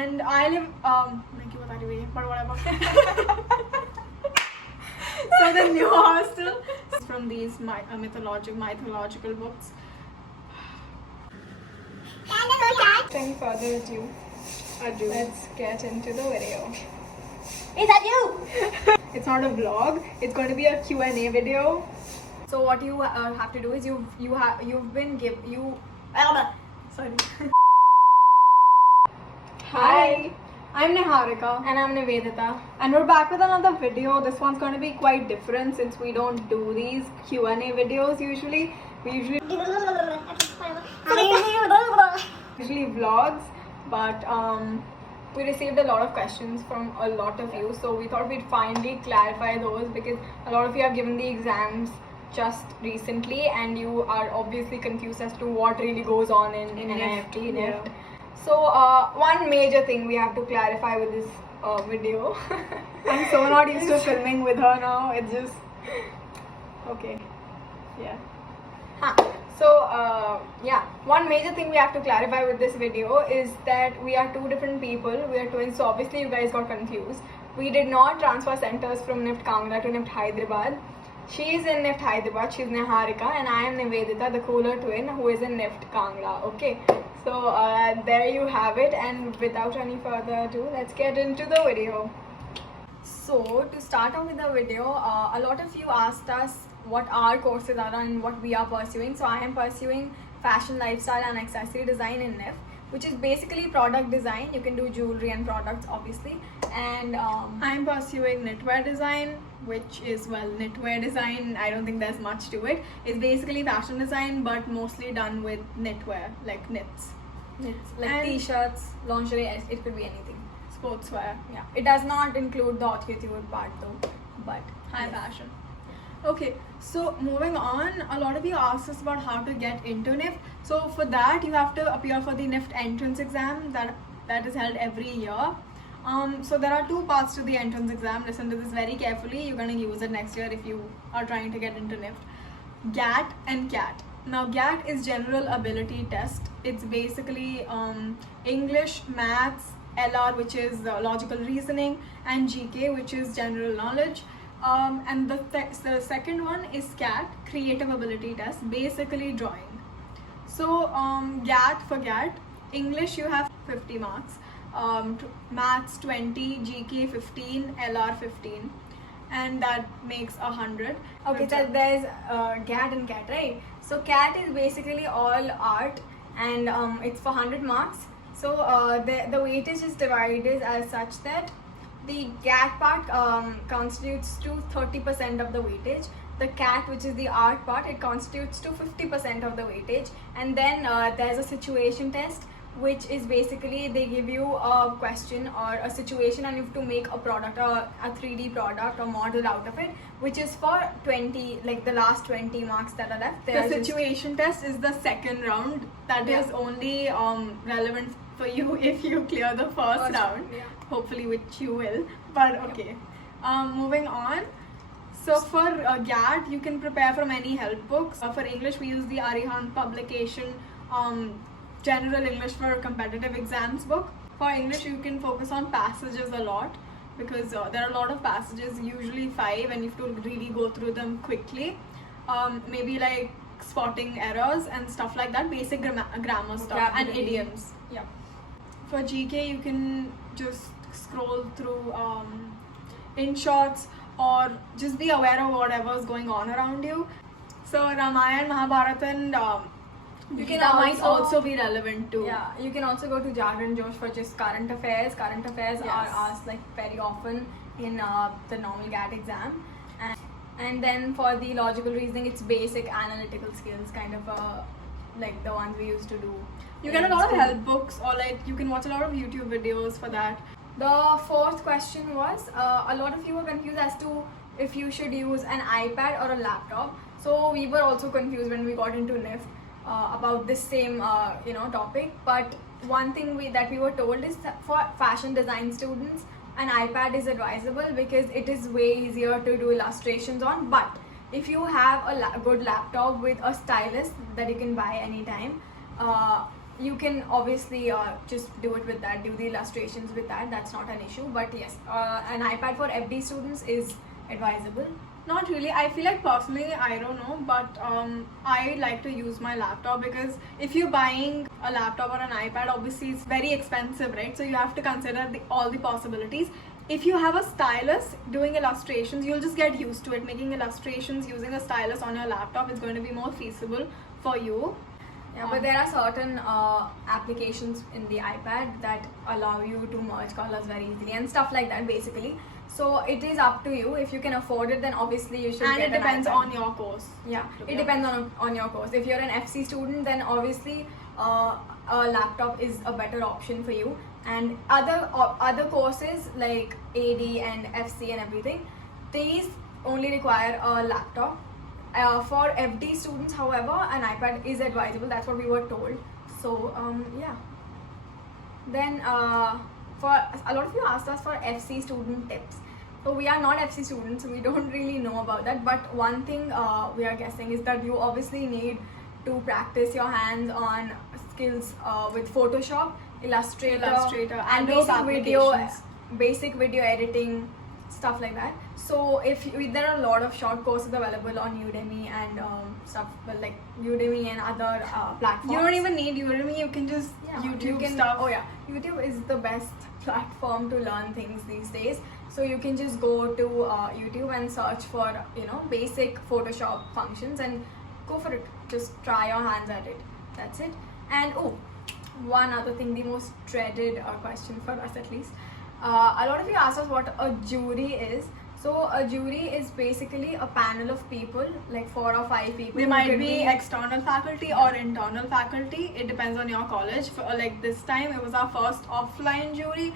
and I live but whatever. So the new hostel is from these mythological books. Without further ado, let's get into the video. Is that you? It's not a vlog. It's going to be a Q&A video. So what you have to do is sorry. Hi, I'm Niharika And I'm Nivedita. and we're back with another video. This one's going to be quite different since we don't do these Q&A videos usually. We usually vlogs, but we received a lot of questions from a lot of you, so we thought we'd finally clarify those because a lot of you have given the exams just recently and you are obviously confused as to what really goes on in NFT. yeah. So one major thing we have to clarify with this video. I'm so not used to filming with her now. It's just okay. Yeah. So yeah, one major thing we have to clarify with this video is that we are two different people. We are twins, so obviously you guys got confused. We did not transfer centers from NIFT Kangla to NIFT Hyderabad. She is in NIFT Hyderabad, she is Niharika, and I am Nivedita, the cooler twin who is in NIFT Kangla. Okay, so there you have it, and without any further ado, let's get into the video. So to start off with the video, a lot of you asked us what our courses are and what we are pursuing. So I am pursuing fashion, lifestyle and accessory design in NIFT, which is basically product design. You can do jewelry and products obviously, and I'm pursuing knitwear design, which is, well, knitwear design, I don't think there's much to it. It's basically fashion design but mostly done with knitwear, like knits Like And- t-shirts, lingerie, it could be anything. sportswear. Yeah. It does not include the haute couture part though, but high Yes. fashion. Okay, so moving on, a lot of you asked us about how to get into NIFT. So for that, you have to appear for the NIFT entrance exam that is held every year. So there are two parts to the entrance exam. Listen to this very carefully. You're going to use it next year if you are trying to get into NIFT. GAT and CAT. Now GAT is general ability test. It's basically English, maths, LR, which is logical reasoning, and GK, which is general knowledge. And the second one is CAT, creative ability test, basically drawing. So GAT, for GAT, English you have 50 marks, maths 20, GK 15, LR 15, and that makes 100. Okay, so there's GAT and CAT, right? So CAT is basically all art, and it's for 100 marks. So the weightage is divided as such that the GAT part constitutes to 30% of the weightage. The CAT, which is the art part, it constitutes to 50% of the weightage. And then there's a situation test, which is basically they give you a question or a situation and you have to make a product, a 3D product or model out of it, which is for 20, like the last 20 marks that are left. The There's just- situation test is the second round. That Yeah. is only relevant for you if you clear the first First round. round, yeah. Hopefully, which you will. But okay, moving on. So for GAT, you can prepare from any help books. For English, we use the Arihant publication General English for Competitive Exams book. For English, you can focus on passages a lot because there are a lot of passages, usually 5, and you have to really go through them quickly. Maybe like spotting errors and stuff like that, basic grammar stuff and Vocabulary. idioms. Yeah. For GK, you can just scroll through in shots or just be aware of whatever is going on around you. So Ramayana, Mahabharata, and You can Gita might also- also be relevant too. Yeah, you can also go to Jagran Josh for just current affairs. Current affairs are Yes. asked like very often in the normal GAT exam. And then for the logical reasoning, it's basic analytical skills, kind of like the ones we used to do. You get a in lot of school. help books, or like you can watch a lot of YouTube videos for that. The fourth question was a lot of you were confused as to if you should use an iPad or a laptop. So we were also confused when we got into NIFT about this same topic. But one thing that we were told is that for fashion design students, an iPad is advisable because it is way easier to do illustrations on. But if you have a good laptop with a stylus that you can buy anytime, you can obviously just do it with that, do the illustrations with that, that's not an issue. But yes, an iPad for FD students is advisable. Not really. I feel like personally, I don't know, but I like to use my laptop, because if you're buying a laptop or an iPad, obviously it's very expensive, right? So you have to consider all the possibilities. If you have a stylus doing illustrations, you'll just get used to it. Making illustrations using a stylus on your laptop is going to be more feasible for you. Yeah, but there are certain applications in the iPad that allow you to merge colors very easily and stuff like that, basically. So it is up to you. If you can afford it, then obviously you should And get it depends an iPad. on your course. Yeah, to be it depends on your course. If you're an FC student, then obviously a laptop is a better option for you. And other courses like AD and FC and everything, these only require a laptop. For FD students, however, an iPad is advisable. That's what we were told. So yeah. Then for a lot of you asked us for FC student tips. So we are not FC students, so we don't really know about that. But one thing we are guessing is that you obviously need to practice your hands on skills with Photoshop, Illustrator, and basic video editing, stuff like that. So there are a lot of short courses available on Udemy and stuff like Udemy and other platforms. You don't even need Udemy, you can just YouTube stuff. Oh yeah, YouTube is the best platform to learn things these days. So you can just go to YouTube and search for basic Photoshop functions and go for it. Just try your hands at it. That's it. And one other thing, the most dreaded question for us at least. A lot of you asked us what a jury is. So a jury is basically a panel of people, like 4 or 5 people. They might be external faculty or internal faculty. It depends on your college. For, like this time, it was our first offline jury.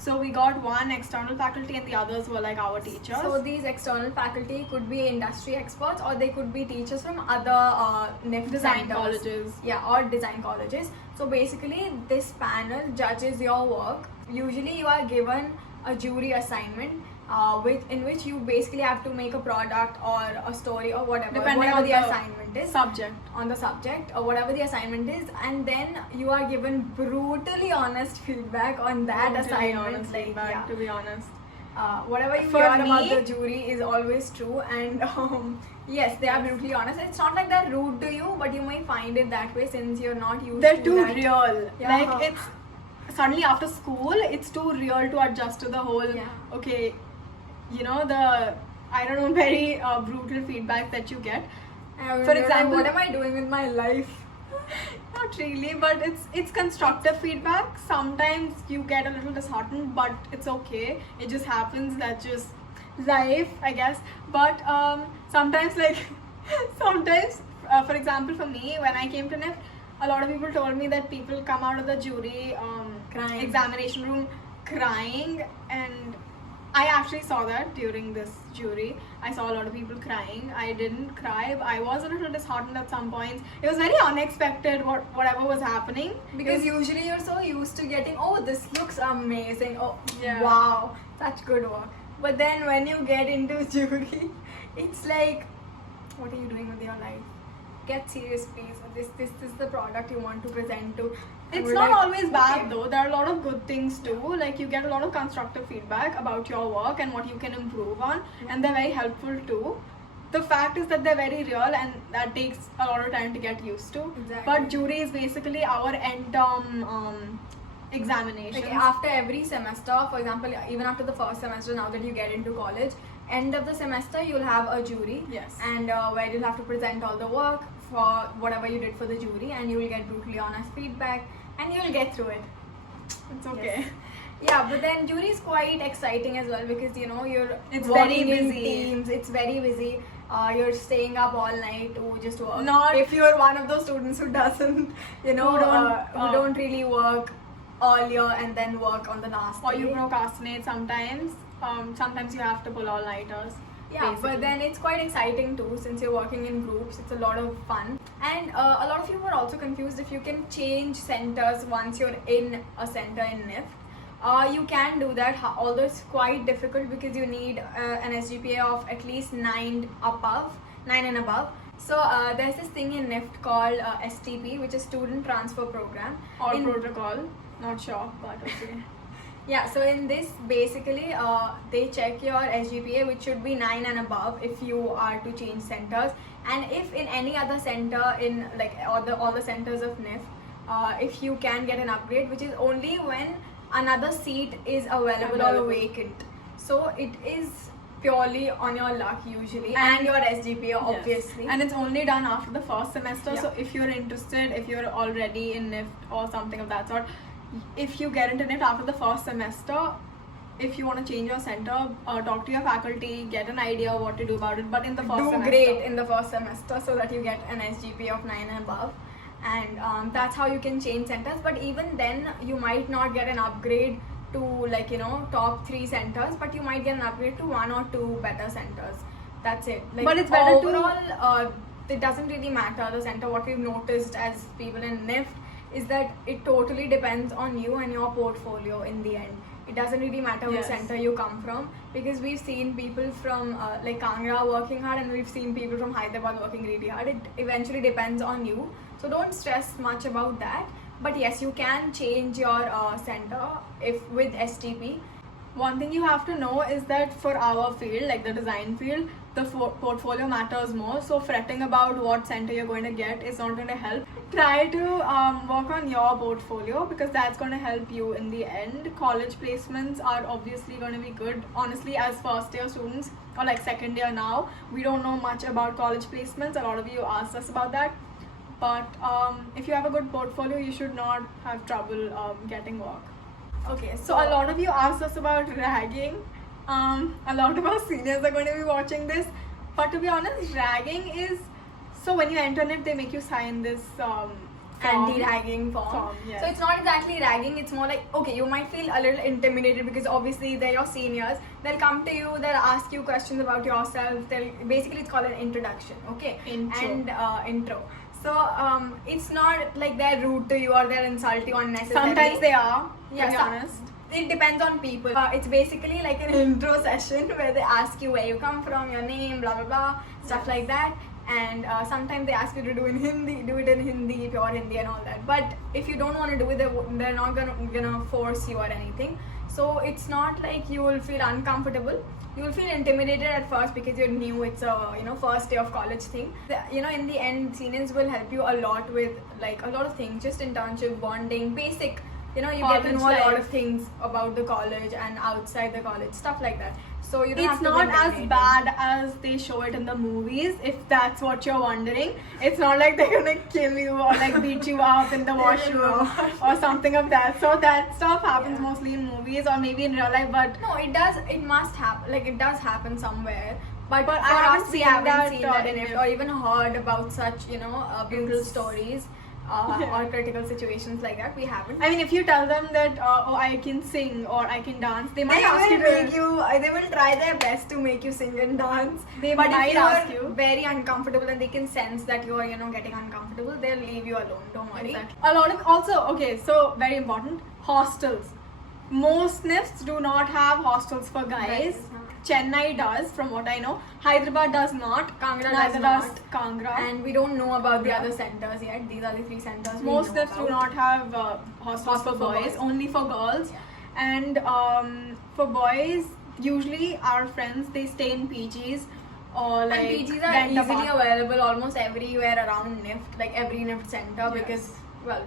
So we got one external faculty and the others were like our teachers. So these external faculty could be industry experts, or they could be teachers from other NIFT Design centers. colleges. Yeah, or design colleges. So basically this panel judges your work. Usually you are given a jury assignment in which you basically have to make a product or a story or whatever on the assignment is. Subject. On the subject or whatever the assignment is, and then you are given brutally honest feedback on that assignment. To be honest. Whatever you For hear me- about the jury is always true, and yes, they are brutally honest. It's not like they're rude to you, but you might find it that way since you're not used They're to too that. real. Yeah. Like it's suddenly after school, it's too real to adjust to the whole. Yeah. Okay, the very brutal feedback that you get. And For you're like, example- what am I doing with my life? Not really, but it's constructive feedback. Sometimes you get a little disheartened, but it's okay. It just happens. That's just life, I guess. But sometimes, for example, for me, when I came to NIFT, a lot of people told me that people come out of the jury Crying. examination room crying, and I actually saw that during this jury. I saw a lot of people crying. I didn't cry. I was a little disheartened at some points. It was very unexpected whatever was happening. Because usually you're so used to getting, oh, this looks amazing. Oh, Yeah. wow, such good work. But then when you get into jury, it's like, what are you doing with your life? Get serious, please. This is the product you want to present to. And It's we're not like, always bad okay. though. There are a lot of good things too. Like you get a lot of constructive feedback about your work and what you can improve on, and they're very helpful too. The fact is that they're very real, and that takes a lot of time to get used to. Exactly. But jury is basically our end term examinations. Like after every semester, for example, even after the first semester, now that you get into college, end of the semester you'll have a jury. Yes. And where you'll have to present all the work for whatever you did for the jury, and you will get brutally honest feedback, and you'll get through it. It's okay. Yes. Yeah, but then jury is quite exciting as well, because you're It's working very in busy. teams. It's very busy. You're staying up all night to just work. Not- if you're one of those students who doesn't, who don't really work all year and then work on the last Or day. you procrastinate sometimes. Sometimes you have to pull all-nighters. Yeah, basically. but then it's quite exciting too, since you're working in groups. It's a lot of fun. And a lot of you were also confused if you can change centers once you're in a center in NIFT. You can do that, although it's quite difficult because you need an SGPA of at least 9 above 9 and above. So there's this thing in NIFT called STP, which is Student Transfer Program. Or In- protocol, not sure, but okay. Yeah, so in this, basically, they check your SGPA, which should be 9 and above if you are to change centers. And if in any other center in like all the centers of NIFT, if you can get an upgrade, which is only when another seat is available or vacant. So it is purely on your luck usually, and your SGPA obviously. And it's only done after the first semester. Yeah. So if you're interested, if you're already in NIFT or something of that sort, if you get into NIFT after the first semester, if you want to change your center, talk to your faculty, get an idea of what to do about it. But in the first do semester, great in the first semester so that you get an SGPA of 9 and above, and that's how you can change centers. But even then, you might not get an upgrade to like top 3 centers, but you might get an upgrade to 1 or 2 better centers. That's it. Like, But it's better to- overall, it doesn't really matter the center. What we've noticed as people in NIFT is that it totally depends on you and your portfolio in the end. It doesn't really matter which Yes. center you come from, because we've seen people from like Kangra working hard, and we've seen people from Hyderabad working really hard. It eventually depends on you, so don't stress much about that. But yes, you can change your center if with STP. one thing you have to know is that for our field, like the design field, the portfolio matters more. So fretting about what center you're going to get is not going to help. Try to work on your portfolio, because that's going to help you in the end. College placements are obviously going to be good. Honestly, as first year students or like second year now, we don't know much about college placements. A lot of you asked us about that. But if you have a good portfolio, you should not have trouble getting work. Okay, So a lot of you asked us about ragging. A lot of our seniors are going to be watching this. But to be honest, ragging is... So when you enter NIFT, they make you sign this form. anti-ragging form. Yes. So it's not exactly ragging, it's more like, okay, you might feel a little intimidated because obviously they're your seniors. They'll come to you, they'll ask you questions about yourself. Basically it's called an introduction, okay? Intro. And intro. So it's not like they're rude to you or they're insult you unnecessarily. Sometimes they are, to Yeah, be honest. It depends on people. It's basically like an intro session where they ask you where you come from, your name, blah blah blah, stuff like that. And sometimes they ask you to do it in Hindi, pure Hindi and all that. But if you don't want to do it, they're not gonna force you or anything. So it's not like you will feel uncomfortable. You will feel intimidated at first because you're new. It's a first day of college thing. In the end, seniors will help you a lot with like a lot of things, just internship, bonding, basic. You get to College know a lot life. of things about the college and outside the college, stuff like that. So you don't It's have to not be as intimidated. bad as they show it in the movies, if that's what you're wondering. It's not like they're gonna kill you or like beat you up in the washroom or something of that. So that stuff happens Yeah. mostly in movies or maybe in real life, but No, it does. It must happen. Like it does happen somewhere. But But for I haven't us, we seen haven't that, seen that in in it it. or even heard about such brutal It's- stories Yeah. or critical situations like that. We haven't. I mean, if you tell them that oh, I can sing or I can dance, they might They ask will you to. make you. They will try their best to make you sing and dance. They but might if you ask are you. very uncomfortable and they can sense that you are getting uncomfortable, they'll leave you alone. Don't worry. Exactly. A lot of also okay, so very important, hostels. Most NIFTs do not have hostels for guys. Guys, huh. Chennai does, from what I know. Hyderabad does not. Kangra Neither does does not. Kangra. And we don't know about the Yeah. other centers yet. These are the 3 centers. we Most know NIFTs do about. not have hostels for boys, only for girls. Yeah. And for boys, usually our friends, they stay in PGs or like And PGs are rent easily apart- available almost everywhere around NIFT, like every NIFT center, Yes. because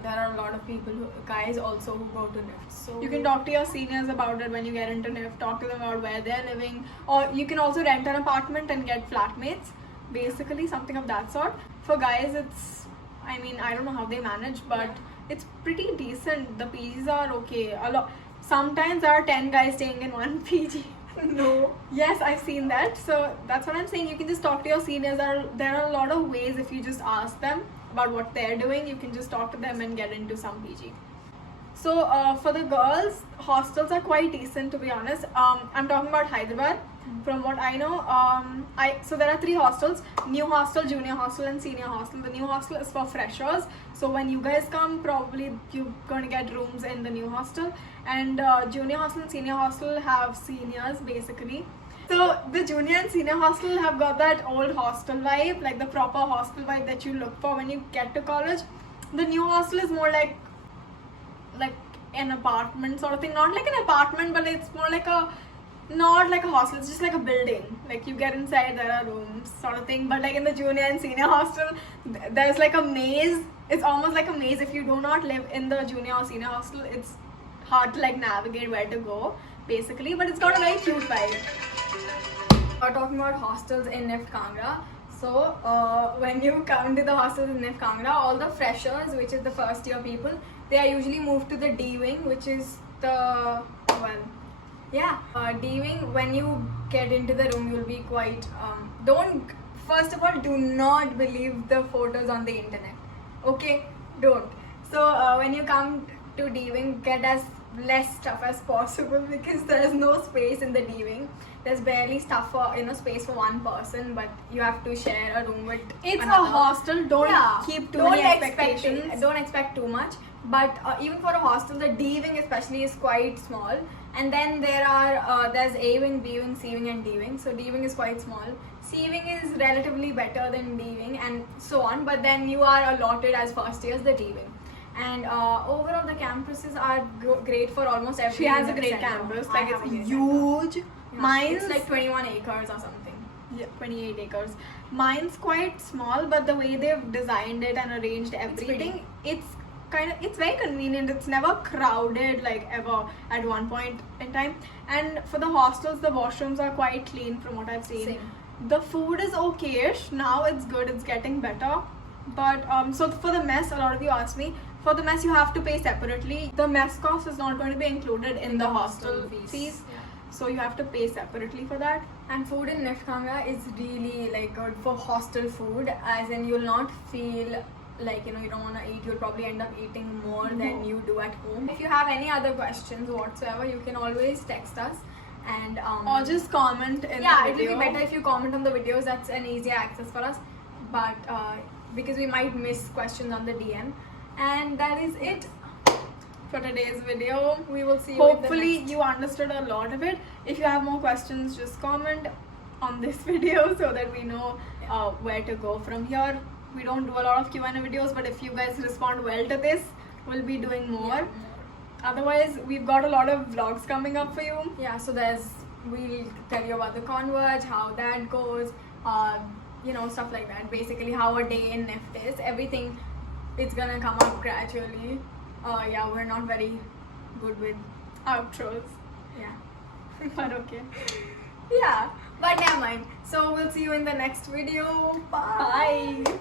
there are a lot of people, guys also who go to NIFT. So You can talk to your seniors about it when you get into NIFT, talk to them about where they're living, or you can also rent an apartment and get flatmates, basically something of that sort. For guys, I don't know how they manage, but it's pretty decent. The PGs are okay. Sometimes there are 10 guys staying in one PG. No. Yes, I've seen that. So that's what I'm saying. You can just talk to your seniors. There are a lot of ways if you just ask them about what they're doing. You can just talk to them and get into some PG. So for the girls, hostels are quite decent, to be honest. I'm talking about Hyderabad. From what I know, so there are 3 hostels: new hostel, junior hostel, and senior hostel. The new hostel is for freshers. So when you guys come, probably you're going to get rooms in the new hostel. And junior hostel and senior hostel have seniors basically. So the junior and senior hostel have got that old hostel vibe, like the proper hostel vibe that you look for when you get to college. The new hostel is more like an apartment sort of thing. Not like an apartment, but it's more like a, not like a hostel, it's just like a building. Like you get inside, there are rooms sort of thing. But like in the junior and senior hostel, there's like a maze. It's almost like a maze. If you do not live in the junior or senior hostel, it's hard to like navigate where to go basically, but it's got a very cute vibe. We're talking about hostels in NIFT Kangra. So when you come to the hostels in NIFT Kangra, all the freshers, which is the first year people, they are usually moved to the D wing, which is the, well, yeah, D wing. When you get into the room, you'll be quite, first of all, do not believe the photos on the internet. Okay, don't. So when you come to D wing, get as less stuff as possible because there is no space in the D wing. There's barely stuff for, space for one person, but you have to share a room with It's another. a hostel. Don't keep too many expectations. Don't expect too much. But even for a hostel, the D wing especially is quite small. And then there's A wing, B wing, C wing, and D wing. So D wing is quite small. C wing is relatively better than D wing, and so on. But then you are allotted as first years the D wing. And overall, the campuses are great for almost every. She has a center. great campus. Like I have a it's great huge. center. Yeah, Mine's it's like 21 acres or something. Yeah, 28 acres. Mine's quite small, but the way they've designed it and arranged everything, it's very convenient. It's never crowded like ever at one point in time. And for the hostels, the washrooms are quite clean from what I've seen. Same. The food is okayish. Now it's good. It's getting better. But so for the mess, a lot of you asked me. For the mess, you have to pay separately. The mess cost is not going to be included in the hostel fees. Yeah. So you have to pay separately for that. And food in NIFT Kangra is really like good for hostel food, as in you'll not feel like you don't want to eat. You'll probably end up eating more than you do at home. If you have any other questions whatsoever, you can always text us and Or just comment in the yeah, it video. will be better if you comment on the videos. That's an easier access for us. But because we might miss questions on the DM, and that is it for today's video. We will see you. Hopefully you understood a lot of it. If you have more questions, just comment on this video so that we know where to go from here. We don't do a lot of Q&A videos, but if you guys respond well to this, we'll be doing more. Otherwise, we've got a lot of vlogs coming up for you. Yeah, so we'll tell you about the Converge, how that goes, stuff like that. Basically, how a day in NIFT is. Everything, it's gonna come up gradually. Yeah, we're not very good with Outros. yeah. But okay. Yeah, but never mind. So we'll see you in the next video. Bye. Bye.